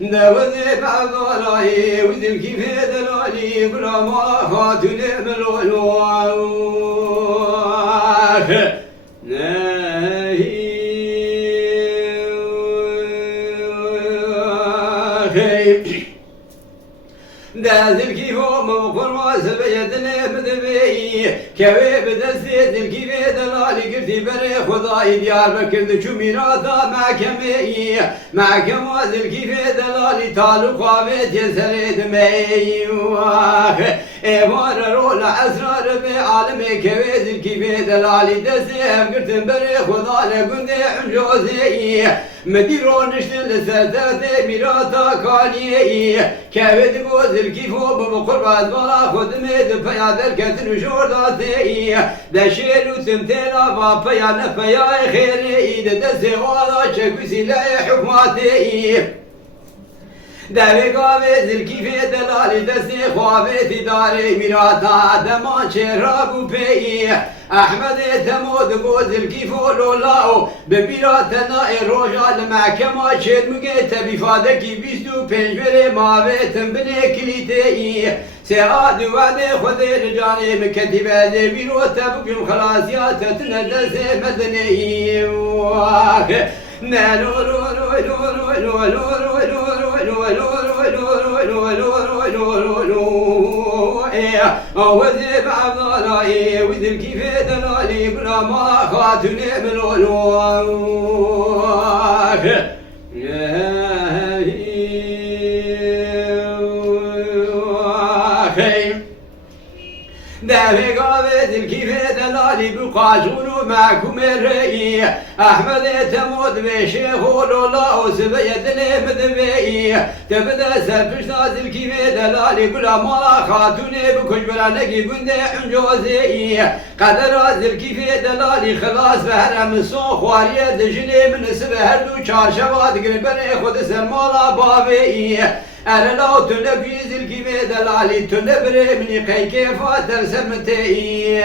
نوذي بعض راي وذل كيف دلالي بلا ما خاتل ملولو دازل كيف موقر واسب يدني بدبي كوي بدزيت الكيف دلالي قلتي بري خداي ديار بكر شو ميراثا معكم وازل كيف دلالي تعلق قابت يسرد مي ايوار رولا اسرار بعالمي كوي زل كيف دلالي دزيت قلت بري خداي قندي عجوزي مديرو نشتن لسردات ميراثا كاني كوي وزل كيفو بقربات بلا خدمت فيا ذلك جورداتي دشيل وسمتنا بابيا نفيا خيري دزي ولا شكوسي لا حكماتي داري قابز الكيفي دلالي دزي خوافي داري ميراتا دمان شرابو بي احمد تمود بوز الكيفو لولاو ببيراتنا الروجا المحكمة شد مقيت بفادكي بيستو بنجوري ماويتن بني كليتي سعاد وعدي خذي رجالي مكتبة دي بيرو تبقم خلاصيات تندسي مدني نالو لو لو لو لو لو وذي بعض راي وذي كيف دلالي بلا ما خاتني ملولو دافي قابت الكيف دلالي بقاجون معكم الرئي احمد تموت بشيخ لولا وسبيتني مذبي تبدا سبش ناس الكيف دلالي بلا مالا خاتوني بكش بلا نقي بندي حنجوزي قدر الكيف دلالي خلاص بهرم الصون خواريه دجني من سبهردو چارشبات قربني خود سرمالا بابي أنا لو تنبيز الكيمة دلالي تنبري مني خي كيف ترسمتي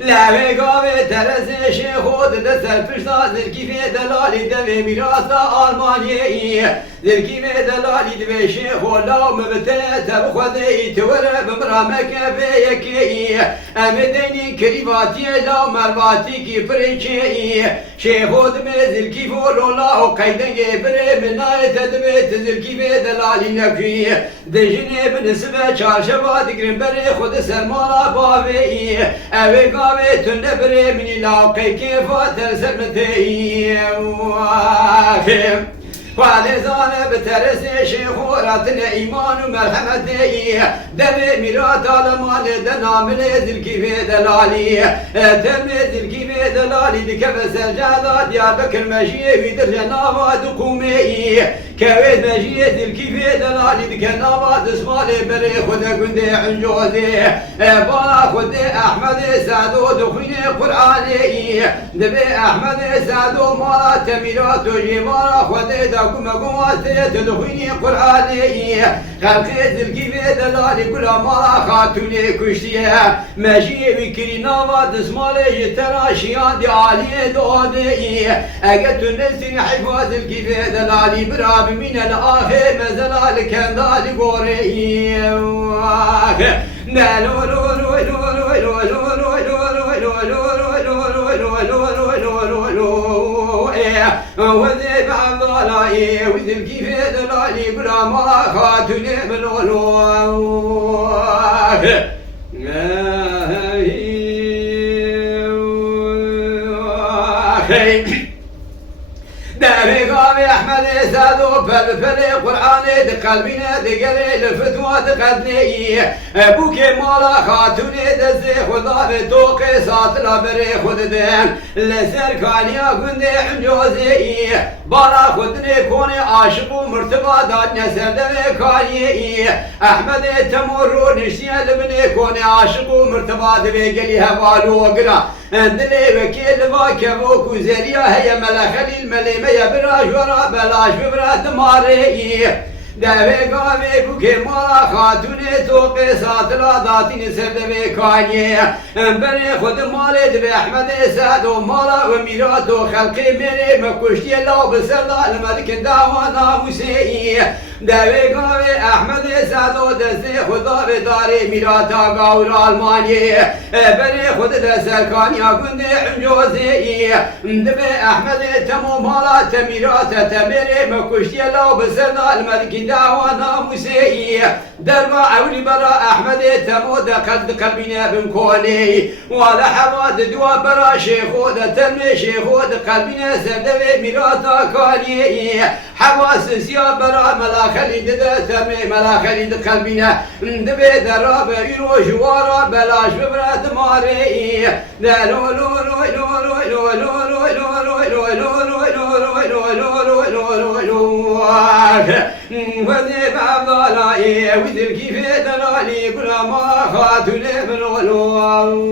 لا بقابة ترسي شيخود دسر فشتا زركيفة دلالي دمي ميراثا ألمانيا زركيفة دلالي دمي شيخو لو مبتلت بخذي تورب مرامك فيكي أمديني كريباتي لو مرباتي كي فريكي شيخود دمي زركيفو لولا قيدني بري مناية دمي تزركيفة دلالي نكي دجني بنسبة شارشبات قرنبري خود سرمالا بابي أبي تن بري مني لاقي كيف ترسمتي فالزان بترسي شيخوراتنا ايمان ومرحمتي دمي ميرات المال دنا من الكيف دلالي دمي الكيف دلالي دكف سجادة ديار بكر مجيء في درجنا دقومي كويت مجيء الكيف دلالي دكنا اسمالي بري خد قندي عنجوزي بالا خد احمد سعدو دخيني قراني دبي احمد سعدو مالا تميرات وجمالا خد كما قواتي تدخيني قرآني خلقيت الكيفي دلالي كل ما خاتوني كشتيها ماشي بكرينا وادسمالي جتراشيان دي عالي دودي اقدت نسي حفاظ الكيفي دلالي براب من الاخر مزلال كان دالي قوري نالو لو لو لو لو وذي بعض لاي وذي الكيف دلالي بلا ما خاتني ملولو داري قامي احمد سادو فلفلي قراني دقلبينا دقلي الفتوى دقدني بوكي مالا خاتوني دزي خدا بتوقي ساتلا بري خددين لسر كانيا قندي حنجوزي بالا خدني كوني عاشق ومرتبا دادني سردمي كاني احمد تمرو نشتيا لبني كوني عاشق ومرتبا دبي قلي هوالو وقرا اندلي وكيل ما كبوكو زريا هي ملخلي المليمة يا براج ورا بلاش ببرا دماري داوی گاوی بوکه مالا خاتونه تو قصات را داتین سر دوی کانی بر خود مال دوی احمد سعد و مالا و میرات و خلقی میره مکشتی الله بسر دال ملک دعوانا موسیعی داوی گاوی احمد سعد و دست خدا به داره میراتا گاور آلمانی بر خود دست کانیا گنده عنجوزی دوی احمد تمو مالا تمیرات تمیره مکشتی الله بسر دال ملک دعوانا موسیعی دربا اولی برا احمد تمو دقد قلبنا بمكوني ولا حواد دوا برا شيخود ترمي شيخود قلبنا سردوي ميراتا كالي حواس سيا برا ملاخلي ددا ترمي ملاخلي قلبنا دبي دراب يرو جوارا بلاش ببرد ماري دلو لو لو لو لو لو لو لو لو لو لو وذيب عبدالله وذل كيف دلالي كل ما خاتل من الله